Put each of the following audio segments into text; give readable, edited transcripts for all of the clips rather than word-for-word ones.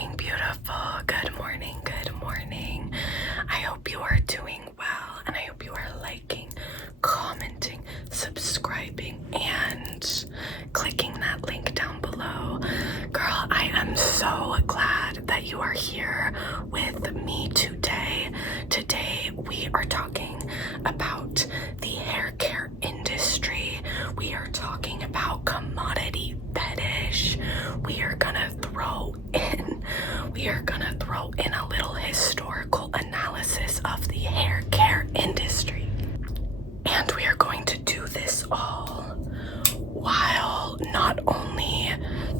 morning, beautiful. Good morning, good morning. I hope you are doing well, and I hope you are liking, commenting, subscribing, and clicking that link down below. Girl, I am so glad that you are here with me today. Today, we are talking about the hair care industry. We are talking about commodity fetish. We are gonna throw in a little historical analysis of the hair care industry. And we are going to do this all while not only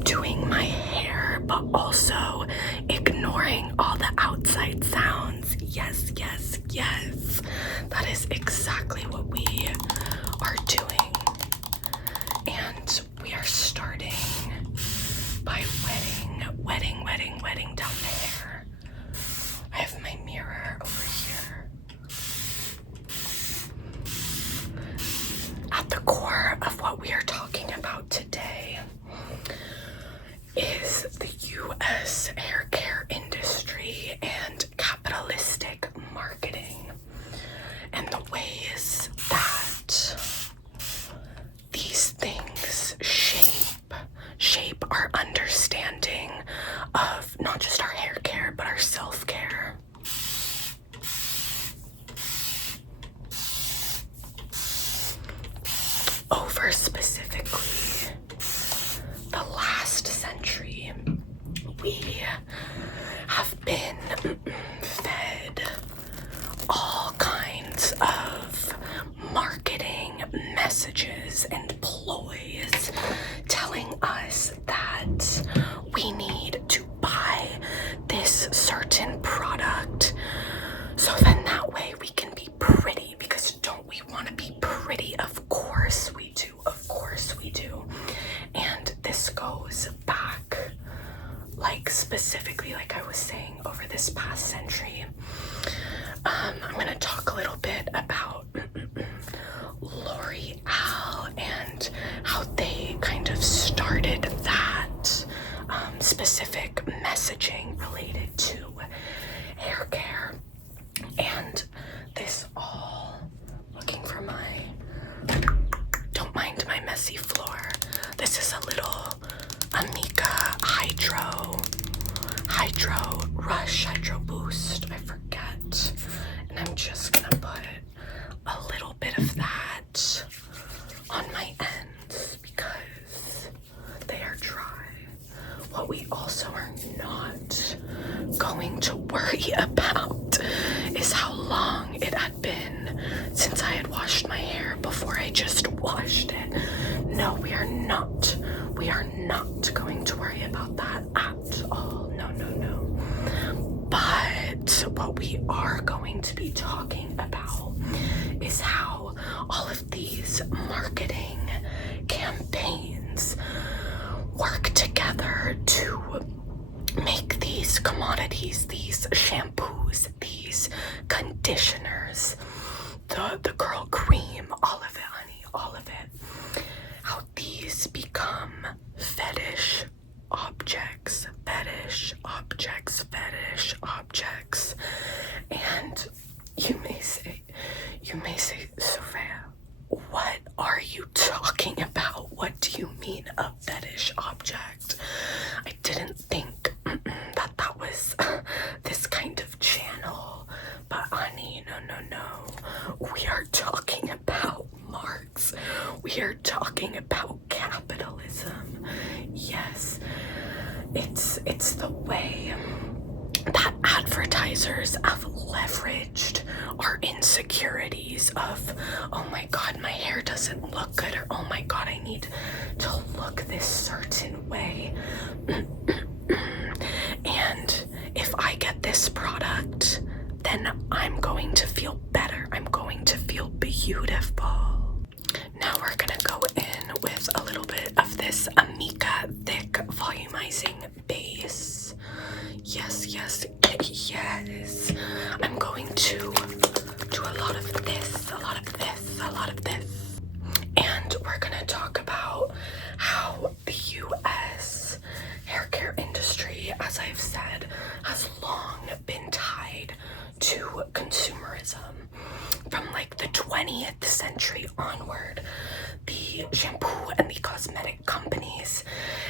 doing my hair, but also ignoring all the outside sounds. Yes, yes, yes. That is exactly what we are doing. And we are starting by wetting down the hair. I have my mirror over here. At the core of what we are talking about today is the US hair care industry and capitalistic marketing, and the ways that these things shape our understanding of not just our hair care, but our self-care. Over specifically the last century, we have been fed all kinds of marketing messages and ploys telling us that we need to buy this certain product so then that way we can be pretty, because don't we want to be pretty? Of course we do, of course we do. And this goes back, like specifically, like I was saying, over this past century. I'm gonna talk a little bit about L'Oreal and how they kind of started that specific messaging related to hair care. And this all, looking for don't mind my messy floor. This is a little Amica Hydro Rush, Hydro Boost, I forget. And I'm just gonna put a little bit of that on my ends because they are dry. What we also are not going to worry about is how long it had been since I had washed my hair before I just washed it. No, we are not going to worry about that at all. No. But what we are going to be talking about is how all of these marketing campaigns work together to make these commodities, these shampoos, these conditioners, the girl cream, all of it, honey, all of it, how these become fetish objects, and you may say, Sophia, what are you talking about? What do you mean a fetish object? I didn't think that was this kind of channel, but honey, no. We are talking about Marx. We are talking about capitalism. Yes, it's the way that advertisers have leveraged our insecurities of, oh my god, my hair doesn't look good, or oh my god, I need to look this certain way. And if I get this product, then I'm going to feel better. I'm going to feel beautiful. Now we're gonna go in with a little bit of this Amica Thick Volumizing Base. Yes. I'm going to do a lot of this. And we're gonna talk about how the US hair care industry, as I've said, century onward, the shampoo and the cosmetic companies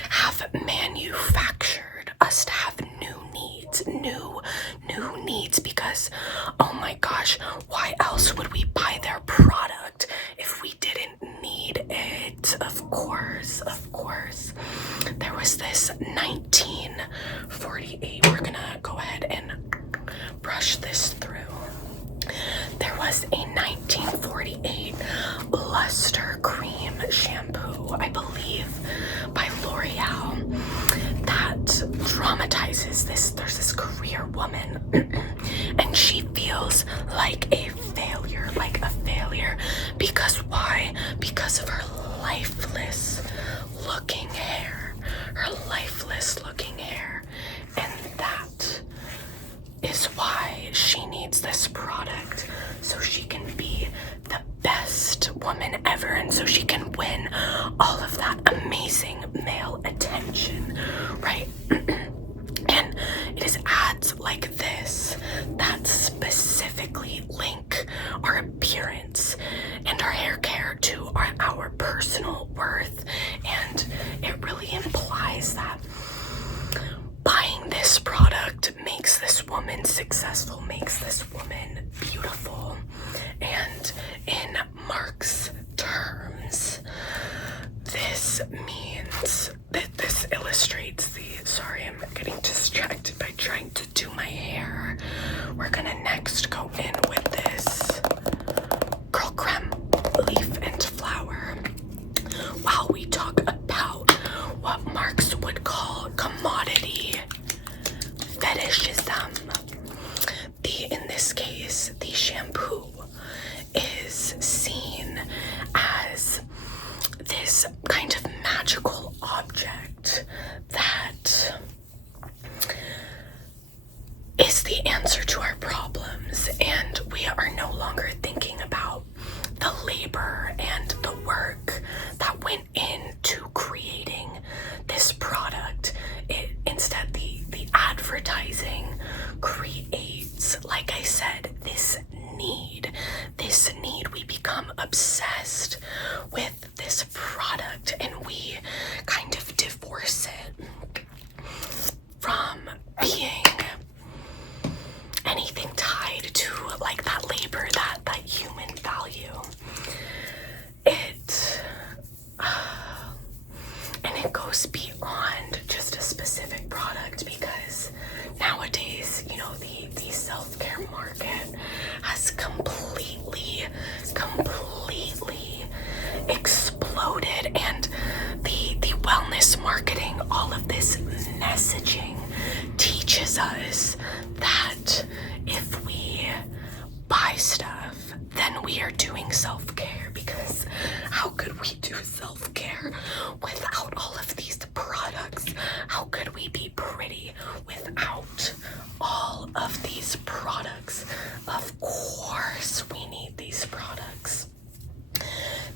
have manufactured us to have new needs, because, oh my gosh, why else would we buy their product if we didn't need it? Of course. There was this 1948, we're gonna go ahead and brush this through. There was a 1948 luster cream shampoo, I believe, by L'Oreal, that dramatizes this. There's this career woman, and she feels like a failure, because why? Because of her lifeless looking hair, and that is why she needs this product, so she can be the best woman ever, and so she can win all of that amazing male attention, right? And it is ads like this that specifically link our appearance and our hair care to our personal worth, and it really implies that buying this product makes this woman successful, makes this woman beautiful. And in Marx terms, this means that this illustrates sorry, I'm getting distracted by trying to do my hair. We're gonna next go in with this grwm, leaf and flower, while we talk about what Marx would call commodity fetishism. In this case, the shampoo is seen as this kind of magical object that is the answer to our problems, and we are no longer thinking about the labor and the work that went into creating this product. Instead, the advertising creates, like I said, this need. We become obsessed with this product, and we kind of divorce it from being anything tied to like that labor, that human value. And it goes beyond just a specific product, because nowadays, the self-care market has completely exploded, and the wellness marketing, all of this messaging teaches us that if we buy stuff, then we are doing self-care, because how could we do self-care without all of these products? How could we be pretty without all of these products? Of course we need these products.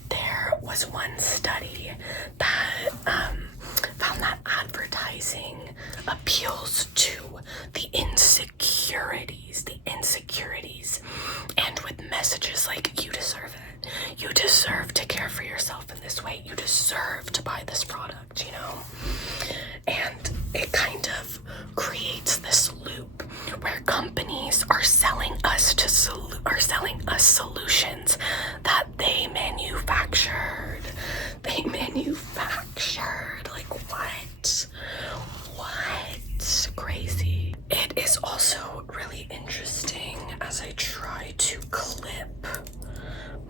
There was one study that found that advertising appeals to the insecurities, and with messages like, you deserve it, you deserve to care for yourself in this way, you deserve to buy this product, and it kind of creates this loop where companies are selling us solutions that they manufactured. Like, what? Crazy. It is also really interesting as I try to clip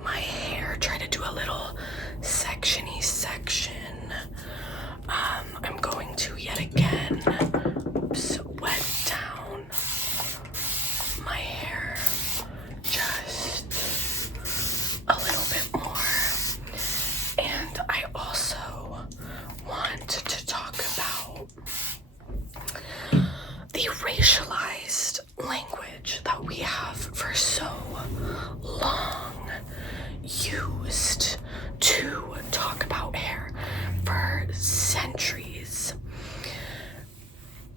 my hair, try to do a little sectiony section. I'm going to yet again wet down my hair just a little bit more. And I also want to talk about the racialized language that we have for so long used to talk about hair for centuries.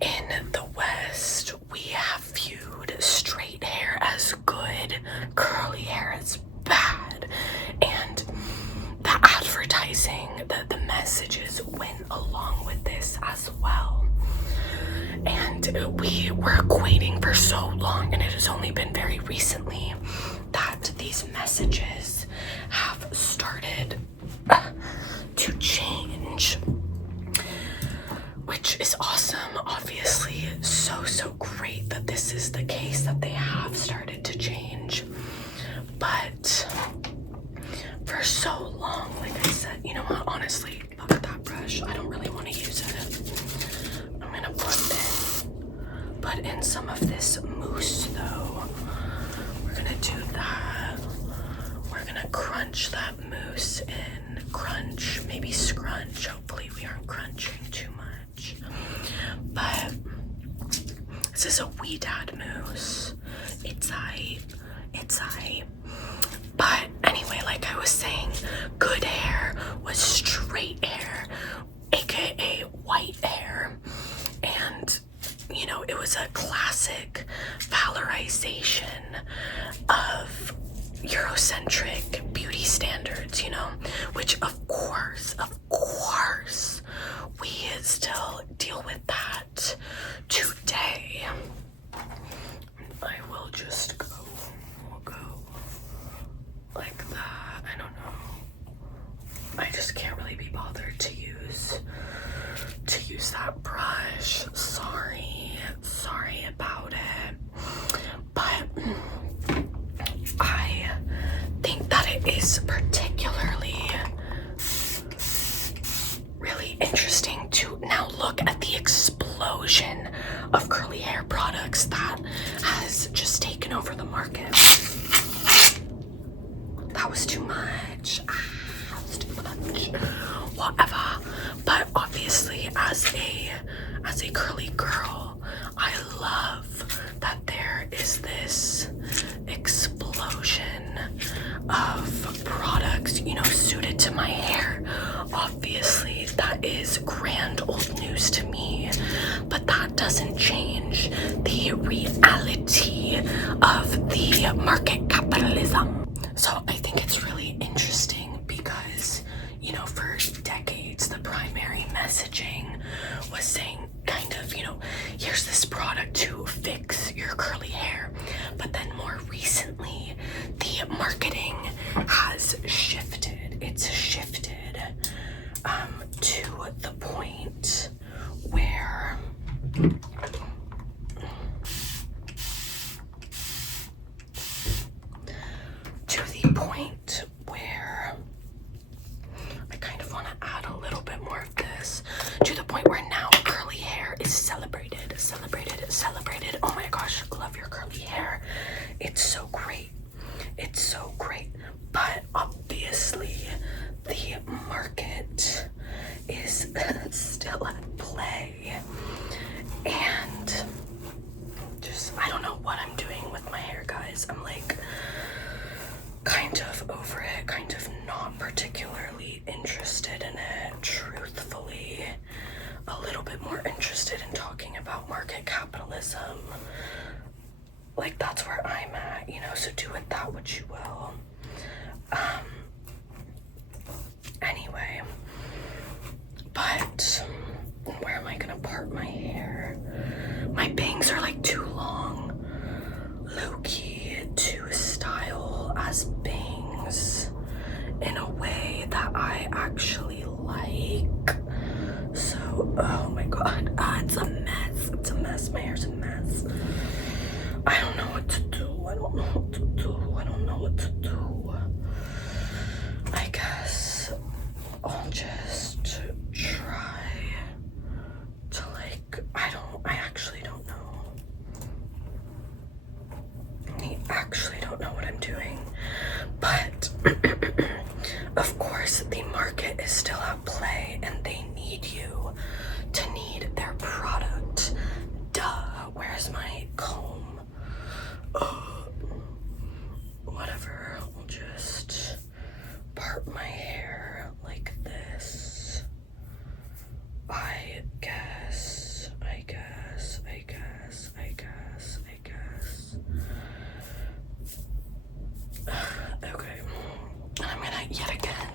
In the West, we have viewed straight hair as good, curly hair as bad, and advertising, the messages went along with this as well. And we were equating for so long, and it has only been very recently that these messages have started to change, which is awesome. Obviously, so great that this is the case, that they have started to change. But for so long, like I said, you know what, honestly, look at that brush. I don't really want to use it. I'm gonna put in some of this mousse though. We're gonna do that. We're gonna crunch that mousse in. Crunch, maybe scrunch. Hopefully we aren't crunching too much. But this is a wee dad mousse. It's aight. But anyway, like I was saying, good hair was straight hair, aka white hair. And you know, it was a classic valorization of Eurocentric beauty standards, you know, which of course, we still deal with that today. I will just go like that. I don't know. I just can't really be bothered to use that brush. Sorry about it. But I think that it is particularly really interesting to now look at the explosion of curly hair products that has just taken over the market. That was too much. That was too much. Whatever. But obviously, as a curly girl, I love that there is this explosion of products, you know, suited to my hair. Obviously, that is grand old news to me, but that doesn't change the reality of the market capitalism. So I think it's really interesting because, you know, for decades, the primary messaging was saying kind of, you know, here's this product to fix your curly hair. But then more recently, the marketing has shifted. It's shifted to the point where I kind of want to add a little bit more of this, to the point where now curly hair is celebrated. Oh my gosh, love your curly hair. It's so great. But obviously the market is still at play. And just, I don't know what I'm doing with my hair, guys. I'm like kind of over it, kind of not particularly interested in it, truthfully. A little bit more interested in talking about market capitalism. Like, that's where I'm at, you know, so do with that what you will. Anyway, but where am I gonna part my hair? My bangs are like too long, low-key, to style as bangs in a way that I actually like. So, oh my god, it's a mess, my hair's a mess. I don't know what to do. I guess I'll just try to, like, I actually don't know. I actually don't know what I'm doing. But of course the market is still at play and they need you to need their product. Duh. Where's my comb? Whatever. I'll just part my hair like this. I guess. Okay. I'm gonna yet again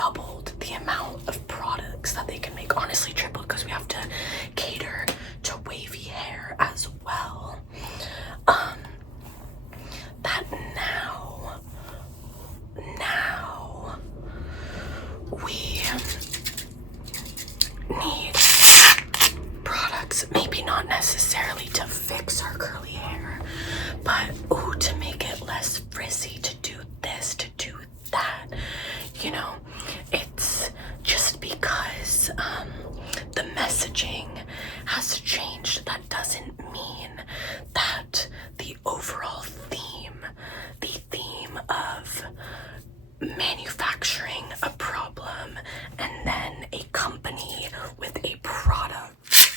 doubled the amount of products that they can make. Honestly, tripled, because we have to cater to wavy hair as well. That now we need products, maybe not necessarily to fix our curly hair, but to make it less frizzy, to do this, to do that. You know, it's just because the messaging has changed. That doesn't mean that the overall theme, the theme of manufacturing a problem and then a company with a product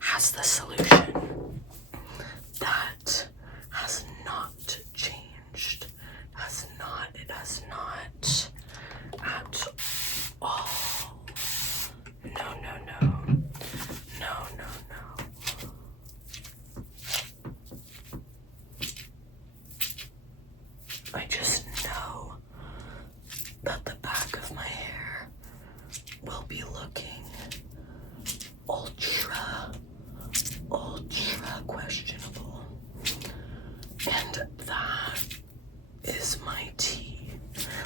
has the solution. That has not changed. It has not at all. No. I just know that the back of my hair will be looking ultra questionable. And that is my tea.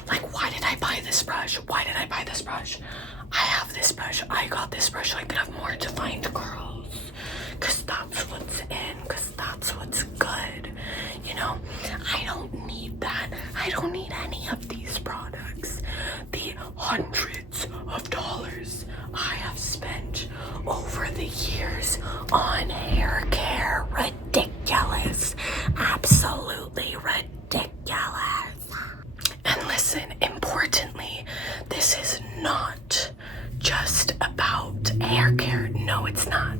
Like, why did I buy this brush? I have this brush. I got this brush so I could have more defined curls. Because that's what's in. Because that's what's good. You know, I don't need that. I don't need any of these products. The hundreds of dollars I have spent over the years on hair care. Ridiculous. Absolutely ridiculous. And listen, importantly, this is not just about hair care. No, it's not.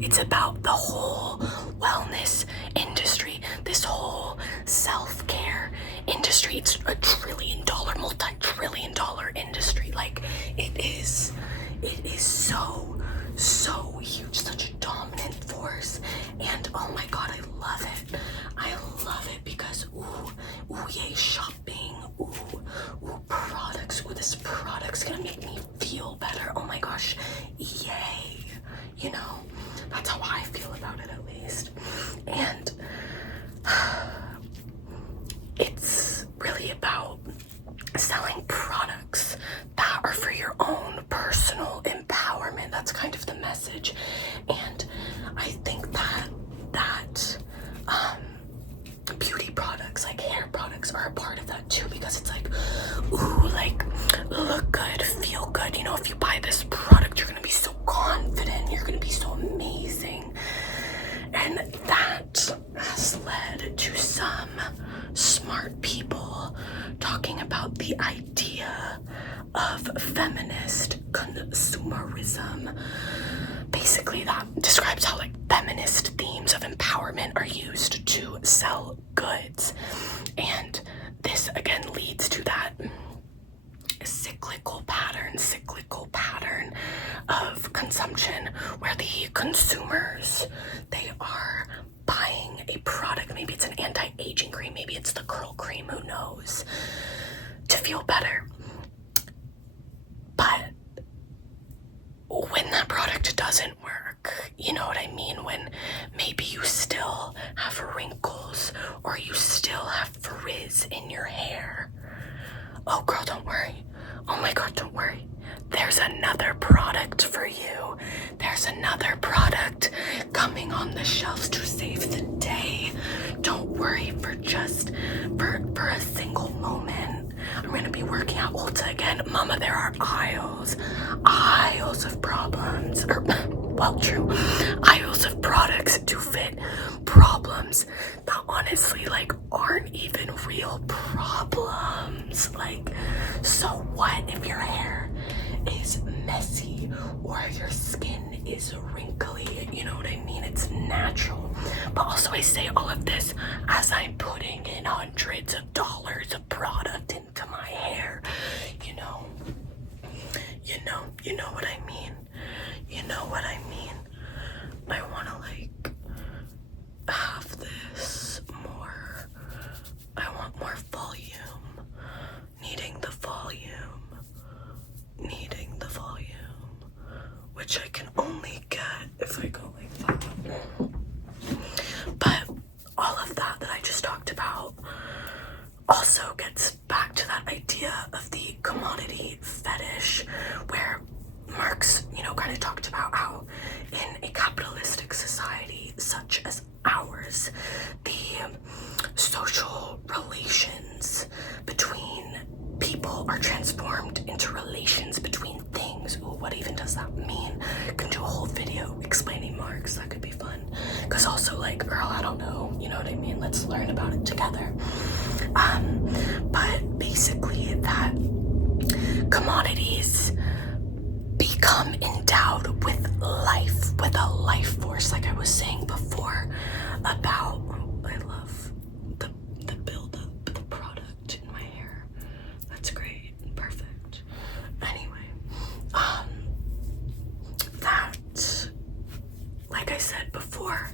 It's about the whole wellness industry, this whole self-care industry. It's a multi-trillion dollar industry. Like, it is so huge, such a dominant force. And oh my god, I love it because yay, shopping, products, this product's gonna make me feel better. Oh my gosh, yay. You know, that's how I feel about it, at least. And it's really about selling products that are for your own personal empowerment. That's kind of the message. And I think that beauty products, like hair products, are a part of that too, because it's like, like, look good, feel good. You know, if you buy this product, you're gonna be so confident, you're gonna be so amazing. And that has led to some smart people talking about the idea of feminist consumerism. Basically, that describes how, like, feminist themes of empowerment are used to sell goods. And this again leads to that cyclical pattern of consumption, where the consumers, they are buying a product. Maybe it's an anti-aging cream, maybe it's the curl cream, who knows, to feel better. But when that product doesn't work, you know what I mean? When maybe you still have wrinkles or you still have frizz in your hair. Oh girl, don't worry. Oh my god, don't worry. There's another product for you. There's another product coming on the shelves to save the day. Don't worry for a single moment. I'm gonna be working at Ulta again. Mama, there are aisles of problems. Aisles of products to fit problems that honestly, like, aren't even real problems. Like, so what if your hair is messy or your skin is wrinkly? You know what I mean? It's natural. But also, I say all of this as I'm putting in hundreds of dollars of product into my hair. You know what I mean? You know what I mean? I want to, like, have this more. I want more volume. Needing the volume. kind of talked about how in a capitalistic society such as ours, the social relations between people are transformed into relations between things. Ooh, what even does that mean? I can do a whole video explaining Marx. That could be fun. Because also, like, girl, I don't know. You know what I mean? Let's learn about it together. But basically that commodities become endowed with life, with a life force, like I was saying before about, I love the build-up, the product in my hair. That's great, perfect. Anyway, that, like I said before,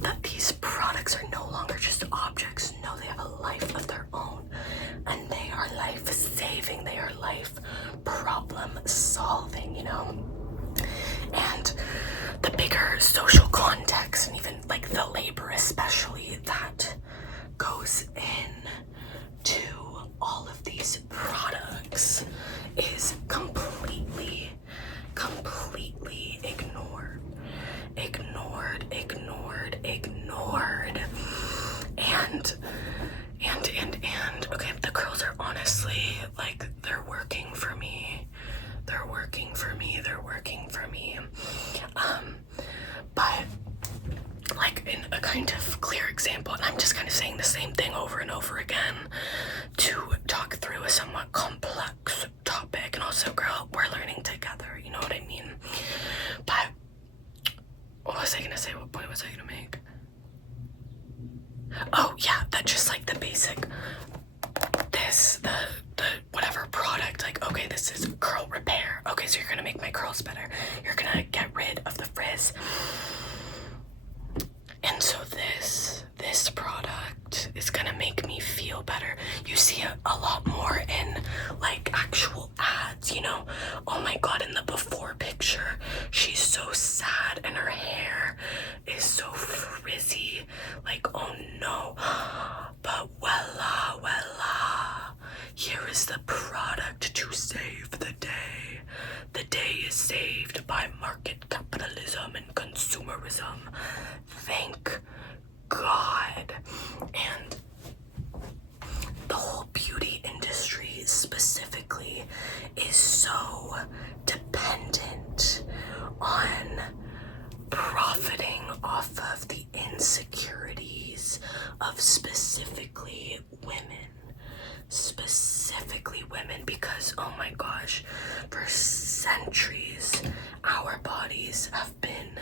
that these products are no longer just objects. No, they have a life of their own, and they are life saving, they are life problem solving, you know. And the bigger social context, and even like the labor especially, that goes in to all of these products is completely ignored. And okay, the girls are honestly, like, they're working for me. But like in a kind of clear example, and I'm just kind of saying the same thing over and over again to talk through a somewhat complex topic, and also, girl, we're learning together, you know what I mean? But what was I gonna say? What point was I gonna make? Oh yeah, that just like the basic, the whatever product, like, okay, this is curl repair. Okay, so you're gonna make my curls better. You're gonna get rid of the frizz. And so this product is gonna make me feel better. You see a lot more in like actual ads, you know. Oh my god, in the before picture, she's so sad and her hair is so frizzy. Like, oh no. But voila, here is the product to save the day. The day is saved by market capitalism and consumerism. Thank God. And the whole beauty industry specifically is so dependent on profiting off of the insecurities of specifically women, because oh my gosh, for centuries our bodies have been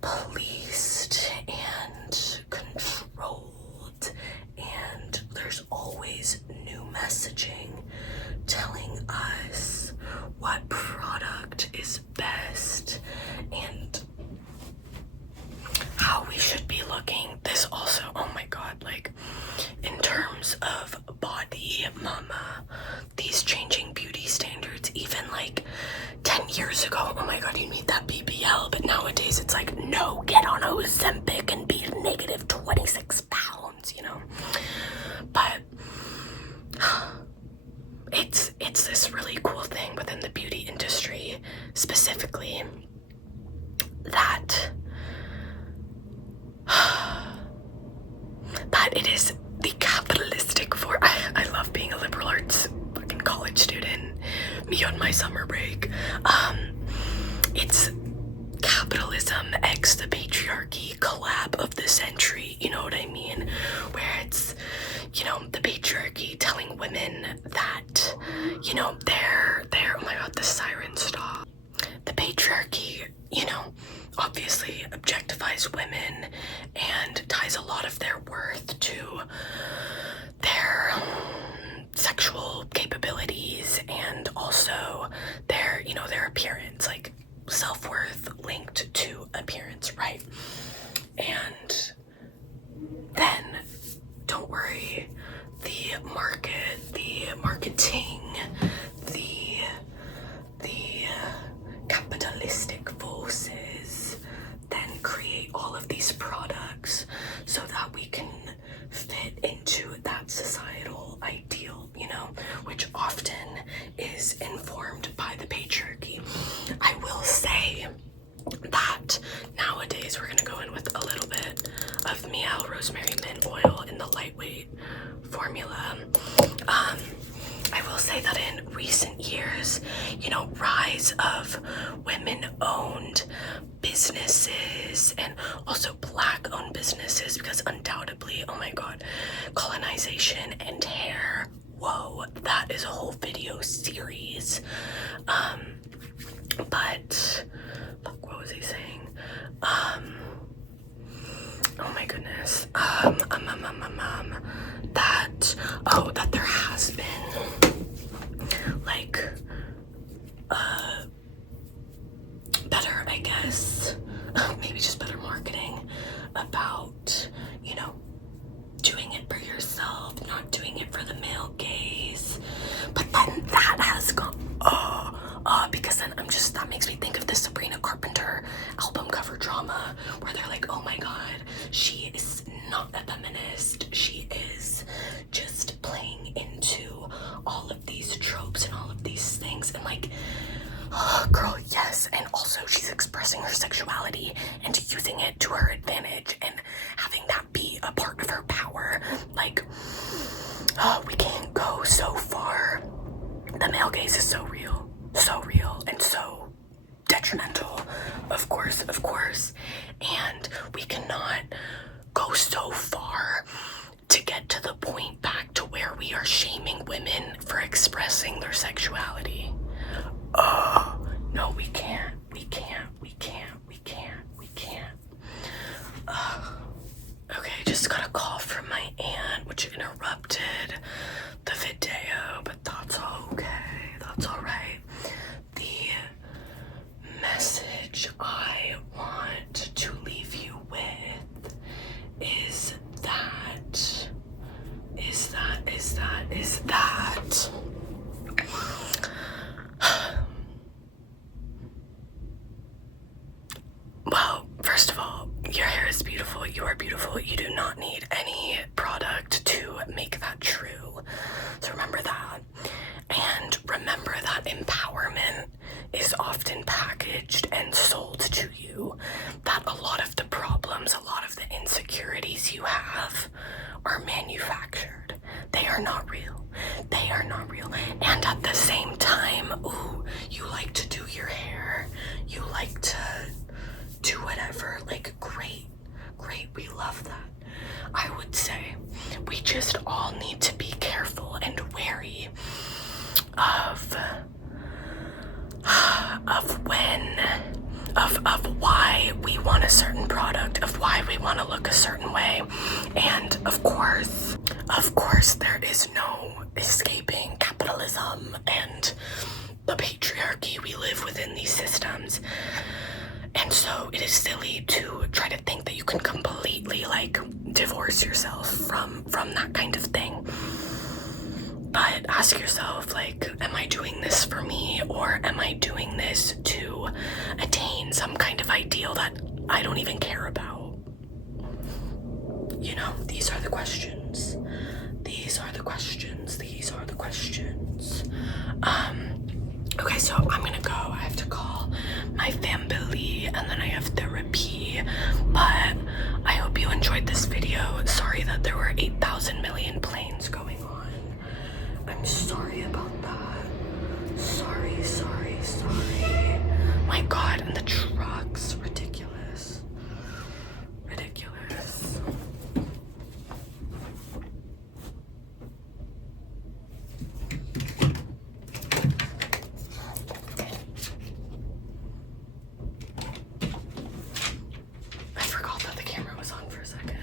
policed and controlled, and there's always new messaging telling us what product is best and how we should be looking. This also, oh my god, like in terms of body mama, these changing beauty standards, even like 10 years ago, oh my god, you need that BBL, but nowadays it's like, no, get on Ozempic and be negative 26 pounds, you know. But it's this really cool thing within the beauty industry specifically that it is the capitalistic for I love being a liberal arts fucking college student, me on my summer break. It's capitalism x the patriarchy collab of the century, you know what I mean? Where it's, you know, the patriarchy telling women that, you know, they're oh my god, the siren stop. The patriarchy, you know, obviously objectifies women and ties a lot of their worth to their sexual capabilities and also their, you know, their appearance, like self-worth linked to appearance, right? And then, don't worry, the market, the marketing, the capitalistic forces then create all of these products so that we can fit into that societal ideal, you know, which often is informed by the patriarchy. I will rosemary mint oil in the lightweight formula. I will say that in recent years, you know, rise of women-owned businesses and also black-owned businesses, because undoubtedly, oh my god, colonization and hair, whoa, that is a whole video series. But fuck, what was he saying? Oh my goodness. That there has been like better, I guess, maybe just better marketing about, you know, doing it for yourself, not doing it for the male gaze. But then that has gone, because then that makes me think of the Sabrina Carpenter album cover drama, where they're like, oh my god, she is not a feminist, she is just playing into all of these tropes and all of these things, and like, oh, girl, yes. And also she's expressing her sexuality and using it to her advantage and having that be a part of her power. Like, we can't go so far. The male gaze is so real and so detrimental, of course, and we cannot go so far to get to the point back to where we are shaming women for expressing their sexuality. No, we can't. Okay, just got a call from my aunt, which interrupted the video, but that's okay. That's alright. The message I want to leave you with is that well, first of all, your hair is beautiful, you are beautiful, you do not need any product to make that true. So remember that. And remember that empowerment is often packaged and sold to you. That a lot of the problems, a lot of the insecurities you have are manufactured. They are not real. They are not real. And at the same time, ooh, you like to do your hair, you like to do whatever, like, great, we love that. I would say we just all need to be careful and wary of why we want a certain product, of why we want to look a certain way. And of course there is no escaping capitalism and the patriarchy. We live within these systems, and so it is silly to try to think that you can completely like divorce yourself from that kind of thing. But ask yourself, like, am I doing this for me, or am I doing this to attain some kind of ideal that I don't even care about? You know, these are the questions. Okay, so I'm gonna go. I have to call my family and then I have therapy. But I hope you enjoyed this video. Sorry that there were 8,000 million planes going on. I'm sorry about that. Sorry. My god, and the trucks. Ridiculous. I forgot that the camera was on for a second.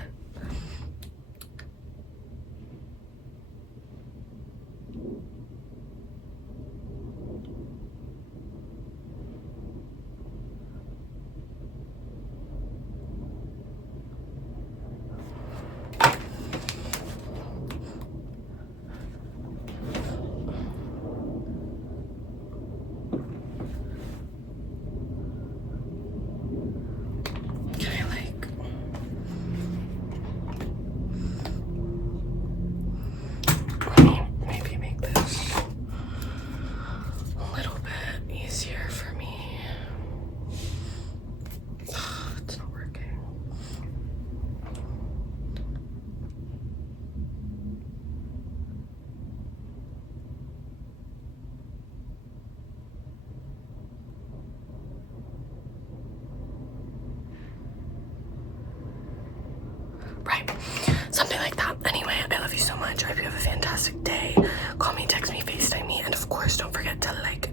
right? Something like that. Anyway, I love you so much. I hope you have a fantastic day. Call me, text me, FaceTime me, and of course, don't forget to like,